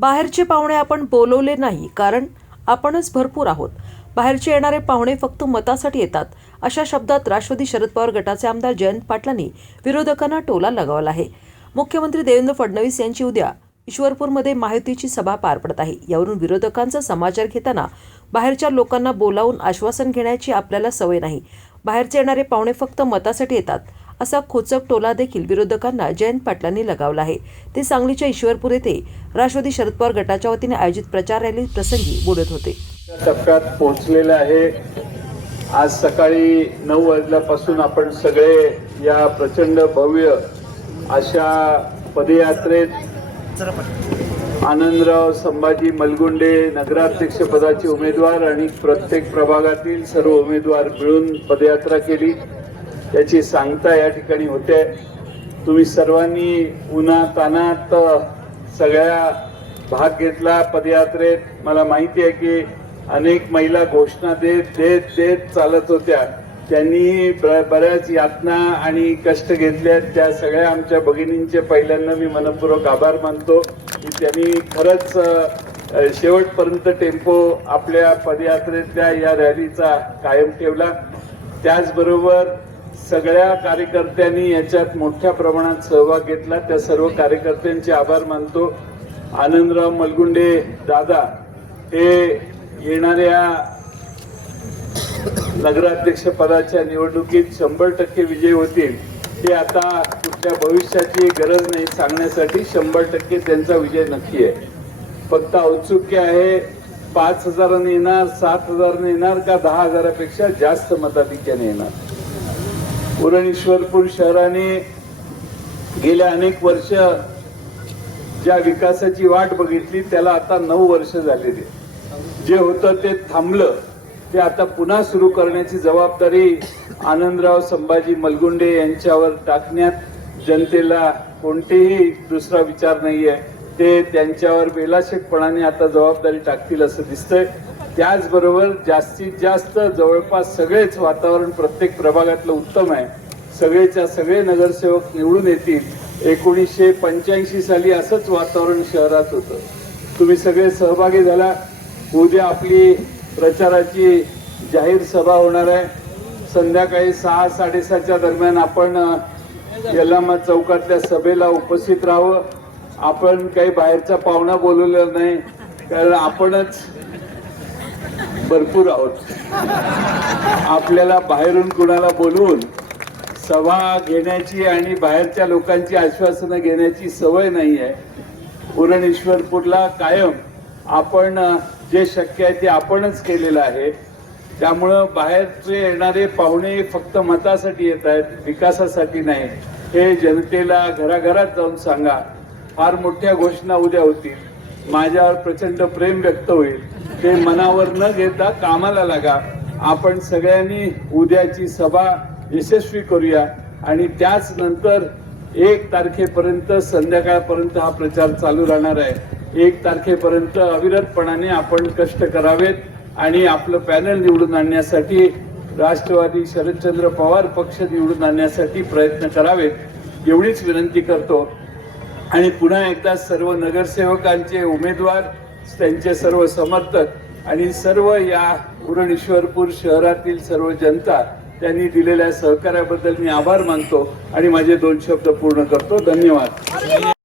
बाहेरचे पाहुणे आपण बोलवले नाही कारण आपणच भरपूर आहोत. बाहेरचे येणारे पाहुणे फक्त मतासाठी येतात अशा शब्दात राष्ट्रवादी शरद पवार गटाचे आमदार जयंत पाटलांनी विरोधकांना टोला लगावला आहे. मुख्यमंत्री देवेंद्र फडणवीस यांची उद्या ईश्वरपूरमध्ये माहितीची सभा पार पडत आहे. यावरून विरोधकांचा समाचार घेताना बाहेरच्या लोकांना बोलावून आश्वासन घेण्याची आपल्याला सवय नाही. बाहेरचे येणारे पाहुणे फक्त मतासाठी येतात असा खोचक टोला देखील विरोधकांना जयंत पाटलांनी लगावला आहे. ते सांगलीच्या ईश्वरपूर येथे राष्ट्रवादी शरद पवार गटाच्या वतीने आयोजित प्रचार रॅली प्रसंगी बोलत होते. टप्प्यात पोहोचलेले आहे. आज सकाळी नऊ वाजल्यापासून आपण सगळे या प्रचंड भव्य अशा पदयात्रेत आनंदराव संभाजी मलगुंडे नगराध्यक्ष पदाचे उमेदवार आणि प्रत्येक प्रभागातील सर्व उमेदवार मिळून पदयात्रा केली. याची सांगता या ठिकाणी होते. तुम्ही सर्वांनी उन्हा तानात सगळ्या भाग घेतला पदयात्रेत. मला माहिती आहे की अनेक महिला घोषणा देत देत देत चालत होत्या. त्यांनी ब- बऱ्याच यातना आणि कष्ट घेतल्यात आहेत. त्या सगळ्या आमच्या भगिनींचे पहिल्यांदा मी मनपूर्वक आभार मानतो. की त्यांनी खरंच शेवटपर्यंत टेम्पो आपल्या पदयात्रेतल्या या रॅलीचा कायम ठेवला. त्याचबरोबर सगळ्या कार्यकर्त्यांनी याच्यात मोठ्या प्रमाणात सहभाग घेतला. त्या सर्व कार्यकर्त्यांचे आभार मानतो. आनंदराव मलगुंडे दादा हे येणाऱ्या नगराध्यक्ष पदाच्या निवडणुकीत शंभर टक्के विजय होतील. हे आता कुठल्या भविष्याची गरज नाही सांगण्यासाठी शंभर टक्के त्यांचा विजय नक्की आहे. फक्त औत्सुक्य आहे पाच हजाराने येणार सात हजाराने येणार का दहा हजारापेक्षा जास्त मताधिक्याने येणार? पुरणेश्वरपूर शहराने गेल्या अनेक वर्ष ज्या विकासाची वाट बघितली त्याला आता नऊ वर्ष झालेली जे होतं ते थांबलं. ते आता पुन्हा सुरू करण्याची जबाबदारी आनंदराव संभाजी मलगुंडे यांच्यावर टाकण्यात जनतेला कोणतेही दुसरा विचार नाहीये. ते त्यांच्यावर बेलाशेकपणाने आता जबाबदारी टाकतील असं दिसतंय. त्याचबरोबर जास्तीत जास्त जवळपास सगळेच वातावरण प्रत्येक प्रभागातलं उत्तम आहे. सगळेच्या सगळे नगरसेवक निवडून येतील. एकोणीसशे पंच्याऐंशी साली असंच वातावरण शहरात होतं. तुम्ही सगळे सहभागी झाला. उद्या आपली प्रचाराची जाहीर सभा होणार आहे. संध्याकाळी सहा साडेसहाच्या दरम्यान आपण यल्लामा चौकातल्या सभेला उपस्थित राहावं. आपण काही बाहेरचा पाहुणा बोलवलेला नाही. कारण आपणच भरपूर आहोत. आपल्याला बाहेरून कुणाला बोलवून सभा घेण्याची आणि बाहेरच्या लोकांची आश्वासनं घेण्याची सवय नाही आहे. पुरणेश्वरपूरला कायम आपण जे शक्य आहे ते आपणच केलेलं आहे. त्यामुळं बाहेरचे येणारे पाहुणे फक्त मतासाठी येत आहेत विकासासाठी नाही. हे जनतेला घराघरात जाऊन सांगा. फार मोठ्या घोषणा उद्या होतील. माझ्यावर प्रचंड प्रेम व्यक्त होईल. ते मनावर न घेता कामाला लागा. आपण सगळ्यांनी उद्याची सभा यशस्वी करूया. आणि त्याच नंतर एक तारखेपर्यंत संध्याकाळपर्यंत हा प्रचार चालू राहणार आहे. एक तारखेपर्यंत अविरतपणाने आपण कष्ट करावेत आणि आपलं पॅनल निवडून आणण्यासाठी राष्ट्रवादी शरदचंद्र पवार पक्ष निवडून आणण्यासाठी प्रयत्न करावेत एवढीच विनंती करतो. आणि पुन्हा एकदा सर्व नगरसेवकांचे उमेदवार त्यांचे सर्व समर्थक आणि सर्व या पुरणेश्वरपूर शहरातील सर्व जनता त्यांनी दिलेल्या सहकार्याबद्दल मी आभार मानतो आणि माझे दोन शब्द पूर्ण करतो. धन्यवाद.